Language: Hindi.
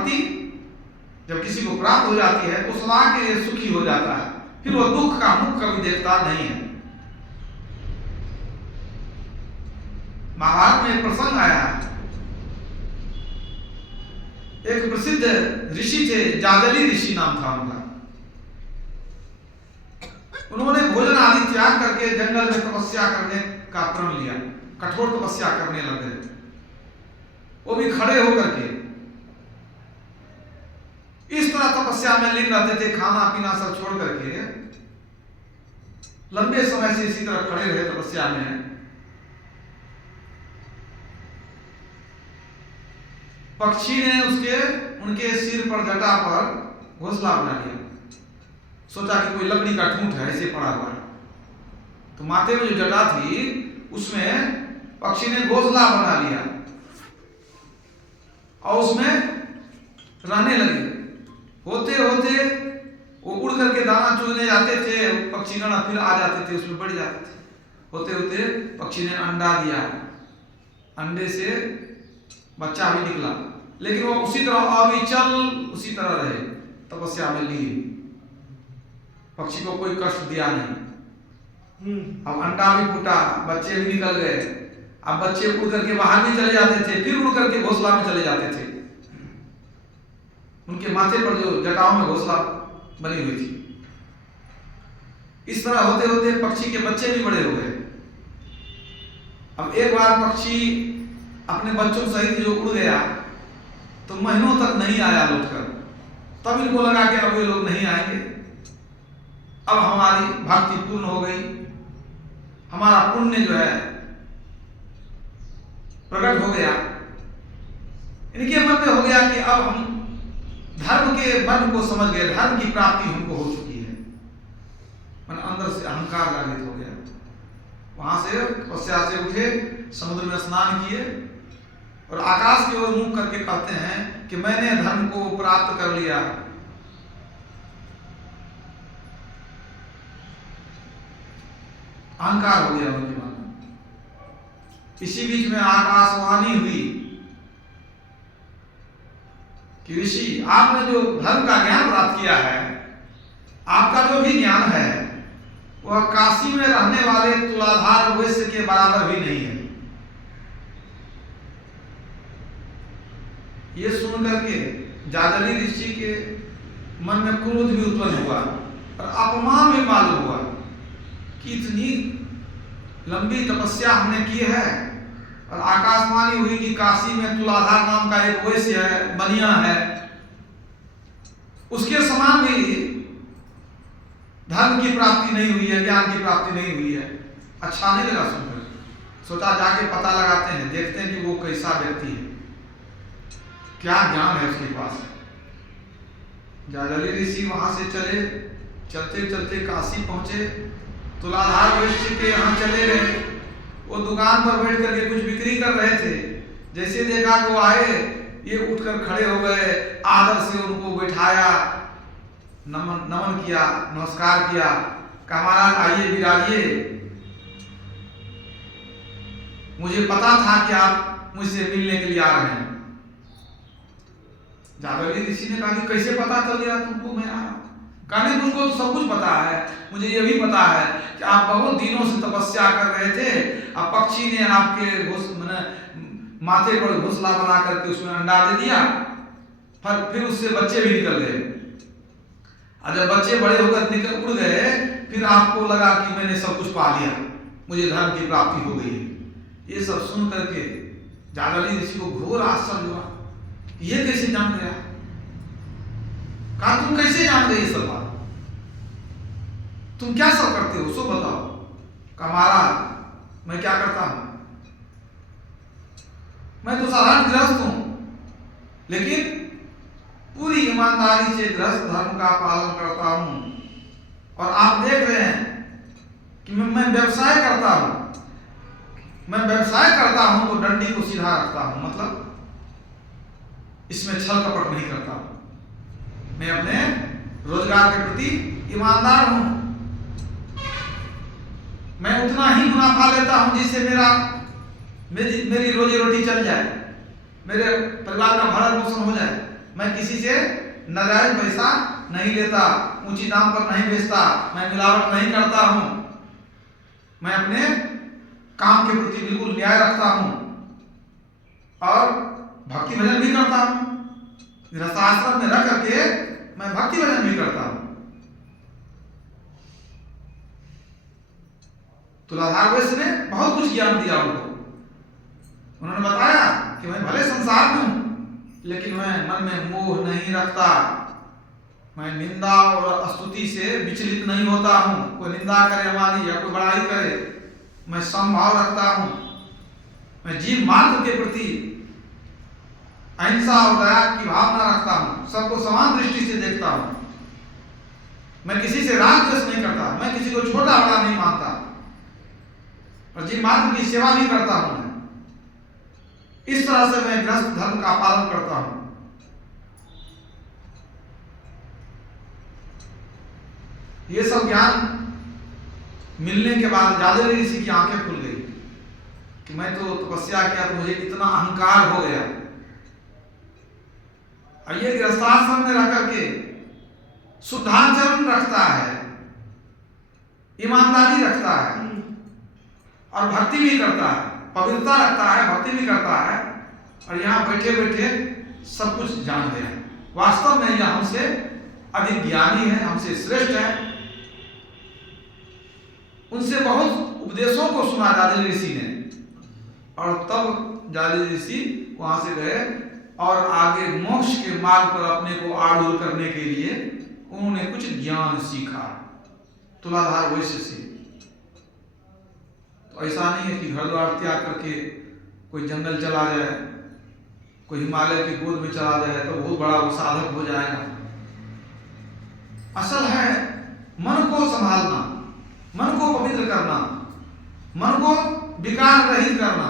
भक्ति जब किसी को प्राप्त हो जाती है तो सदा के लिए सुखी हो जाता है, फिर वो दुख का मुख कभी देखता नहीं है। महाभारत में एक प्रसंग आया है, एक प्रसिद्ध ऋषि थे, जाजली ऋषि नाम था उनका। उन्होंने भोजन आदि त्याग करके जंगल में तपस्या करने का प्रण लिया, कठोर तपस्या करने लगे, वो भी खड़े होकर के। इस तरह तपस्या में लीन रहते थे, खाना पीना सब छोड़ करके लंबे समय से इसी तरह खड़े रहे तपस्या में। पक्षी ने उनके सिर पर, जटा पर घोंसला बना लिया। सोचा कि कोई लकड़ी का ठूंठ है ऐसे पड़ा हुआ है, तो माथे में जो जटा थी उसमें पक्षी ने घोंसला बना लिया और उसमें रहने लगे। होते होते वो उड़ करके दाना चुगने जाते थे, पक्षी गण फिर आ जाते थे, उसमें बढ़ जाते थे। होते होते पक्षी ने अंडा दिया, अंडे से बच्चा भी निकला, लेकिन वो उसी तरह अविचल उसी तरह रहे, तपस्या में लिए, पक्षी को कोई कष्ट दिया नहीं। अब अंडा भी फूटा, बच्चे भी निकल गए। अब बच्चे उड़ करके बाहर भी चले जाते थे, फिर उड़ करके घोंसला में चले जाते थे। उनके माथे पर जो जटाओं में घोंसला बनी हुई थी। इस तरह होते होते पक्षी के बच्चे भी बड़े हो गए। अब एक बार पक्षी अपने बच्चों सहित जो उड़ गया तो महीनों तक नहीं आया लौटकर। तब इनको लगा कि अब ये लोग नहीं आएंगे, अब हमारी भक्ति पूर्ण हो गई, हमारा पुण्य जो है प्रकट हो गया। इनके मन में हो गया कि अब हम धर्म के मर्म को समझ गए, धर्म की प्राप्ति हमको हो चुकी है। मन अंदर से अहंकार जागृत हो गया। वहां से तपस्या से उठे, समुद्र में स्नान किए और आकाश की ओर मुंह करके कहते हैं कि मैंने धर्म को प्राप्त कर लिया। अहंकार हो गया उनके मन में। इसी बीच में आकाशवाणी हुई कि ऋषि, आपने जो धर्म का ज्ञान प्राप्त किया है, आपका जो भी ज्ञान है वह काशी में रहने वाले तुलाधार वैश्य के बराबर भी नहीं है। ये सुन करके जाजली ऋषि के मन में क्रोध भी उत्पन्न हुआ और अपमान भी मालूम हुआ कि इतनी लंबी तपस्या हमने की है और आकाशवाणी हुई कि काशी में तुलाधार नाम का एक वैश्य है, बनिया है, उसके समान भी धर्म की प्राप्ति नहीं हुई है, ज्ञान की प्राप्ति नहीं हुई है। अच्छा नहीं लगा सुनकर, सोचा जाके पता लगाते हैं, देखते हैं कि वो कैसा व्यक्ति है, क्या ज्ञान है उसके पास। जाजली ऋषि वहां से चले, चलते चलते काशी पहुंचे। तुलाधार वैश्य के यहाँ चले गए। वो दुकान पर बैठ करके कुछ बिक्री कर रहे थे। जैसे देखा कि वो आए, ये उठकर खड़े हो गए, आदर से उनको बैठाया, नमन किया, नमस्कार किया, कहा महाराज आइए विराजिए, मुझे पता था कि आप मुझसे मिलने के लिए आ रहे हैं। जाजली ऋषि ने कहा कि कैसे पता चल गया तुमको मैं आ रहा हूं? कहने मुझको तो सब कुछ पता है, मुझे ये भी पता है कि आप बहुत दिनों से तपस्या कर रहे थे, अब पक्षी ने आपके माथे पर घोंसला बना करके उसमें अंडा दे दिया, फिर उससे बच्चे भी निकल गए। और जब बच्चे बड़े होकर निकल उड़ गए, फिर आपको लगा कि मैंने सब कुछ पा लिया, मुझे धर्म की प्राप्ति हो गई है। ये सब सुन करके जाजली ऋषि को घोर आश्चर्य हुआ, ये कैसे जान गया? कहा तुम कैसे जान गए ये सब बात? तुम क्या सब करते हो सो बताओ। कहा महाराज मैं क्या करता हूं, मैं तो साधारण गृहस्थ हूं, लेकिन पूरी ईमानदारी से गृहस्थ धर्म का पालन करता हूं। और आप देख रहे हैं कि मैं व्यवसाय करता हूं, मैं व्यवसाय करता हूं तो डंडी को सीधा रखता हूं, मतलब इसमें छल कपट नहीं करता हूं, मैं अपने रोजगार के प्रति ईमानदार हूं। मैं उतना ही मुनाफा लेता हूं जिससे मेरी रोजी रोटी चल जाए, मेरे परिवार का भरण पोषण हो जाए। मैं किसी से नाजायज पैसा नहीं लेता, ऊंची दाम पर नहीं बेचता, मैं मिलावट नहीं करता हूं, मैं अपने काम के प्रति बिल्कुल न्याय रखता हूं और भक्ति भजन भी करता हूं। गृहस्थाश्रम में रह करके मैं भक्ति भजन भी करता हूं। तुलाधार वैश्य ने बहुत कुछ ज्ञान दिया उनको। उन्होंने बताया कि मैं भले संसार में हूं लेकिन मैं मन में मोह नहीं रखता, मैं निंदा और स्तुति से विचलित नहीं होता हूं। कोई निंदा करे हमारी या कोई बड़ाई करे, मैं समभाव रखता हूं। मैं जीव मात्र के प्रति अहिंसा और दया की भावना रखता हूं, सबको समान दृष्टि से देखता हूं। मैं किसी से राग द्वेष नहीं करता, मैं किसी को छोटा बड़ा नहीं मानता और जीव मात्र की सेवा भी करता हूं। मैं इस तरह से मैं गृहस्थ धर्म का पालन करता हूं। ये सब ज्ञान मिलने के बाद जादली ऋषि की आंखें खुल गई कि मैं तो तपस्या किया तो मुझे इतना अहंकार हो गया। और ये गृहस्थाश्रम में रह करके शुद्धाचरण रखता है, ईमानदारी रखता है और भक्ति भी करता है, पवित्रता रखता है, भक्ति भी करता है और यहाँ बैठे बैठे सब कुछ जान गया। वास्तव में यह हमसे अधिक ज्ञानी है, हमसे श्रेष्ठ है। उनसे बहुत उपदेशों को सुना जादली ऋषि ने और तब जादली ऋषि वहां से गए और आगे मोक्ष के मार्ग पर अपने को आरूढ़ करने के लिए उन्होंने कुछ ज्ञान सीखा तुलाधार वैश्य से। तो ऐसा नहीं है कि घर द्वार त्याग करके कोई जंगल चला जाए, कोई हिमालय की गोद में चला जाए तो बहुत बड़ा वो साधक हो जाएगा। असल है मन को संभालना, मन को पवित्र करना, मन को विकार रहित करना।